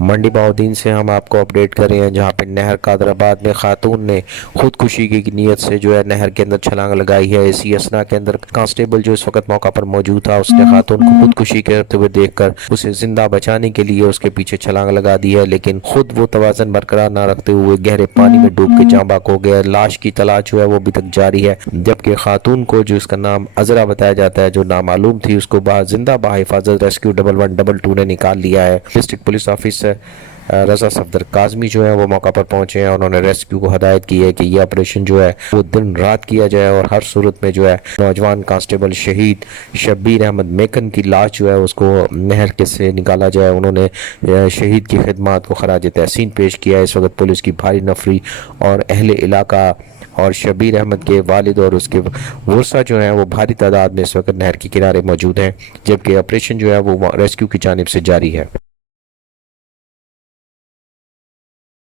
منڈی بہاؤالدین سے ہم آپ کو اپڈیٹ کر رہے ہیں، جہاں پہ نہر قادر آباد میں خاتون نے خودکشی کی نیت سے جو ہے نہر کے اندر چھلانگ لگائی ہے۔ اسی اسنا کے اندر کانسٹیبل جو اس وقت موقع پر موجود تھا، اس نے خاتون کو خودکشی کرتے ہوئے دیکھ کر اسے زندہ بچانے کے لیے اس کے پیچھے چھلانگ لگا دی ہے، لیکن خود وہ توازن برقرار نہ رکھتے ہوئے گہرے پانی میں ڈوب کے جاں بحق ہو گیا۔ لاش کی تلاش جو ہے وہ ابھی تک جاری ہے، جبکہ خاتون کو جو اس کا نام عذرا بتایا جاتا ہے، جو نامعلوم تھی، اس کو زندہ بحفاظت ریسکیو 1122 نے نکال لیا ہے۔ ڈسٹرکٹ پولیس آفیسر رضا صفدر کاظمی جو ہے وہ موقع پر پہنچے ہیں، اور انہوں نے ریسکیو کو ہدایت کی ہے کہ یہ آپریشن جو ہے وہ دن رات کیا جائے، اور ہر صورت میں جو ہے نوجوان کانسٹیبل شہید شبیر احمد میکن کی لاش جو ہے اس کو نہر کے سے نکالا جائے۔ انہوں نے شہید کی خدمات کو خراج تحسین پیش کیا ہے۔ اس وقت پولیس کی بھاری نفری اور اہل علاقہ اور شبیر احمد کے والد اور اس کے ورثہ جو ہیں وہ بھاری تعداد میں اس وقت نہر کے کنارے موجود ہیں، جبکہ آپریشن جو ہے وہ ریسکیو کی جانب سے جاری ہے۔